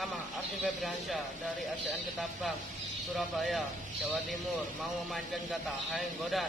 Nama Ardi Febriansyah dari ASN Ketapang, Surabaya, Jawa Timur, mau memainkan kata Hai Godan.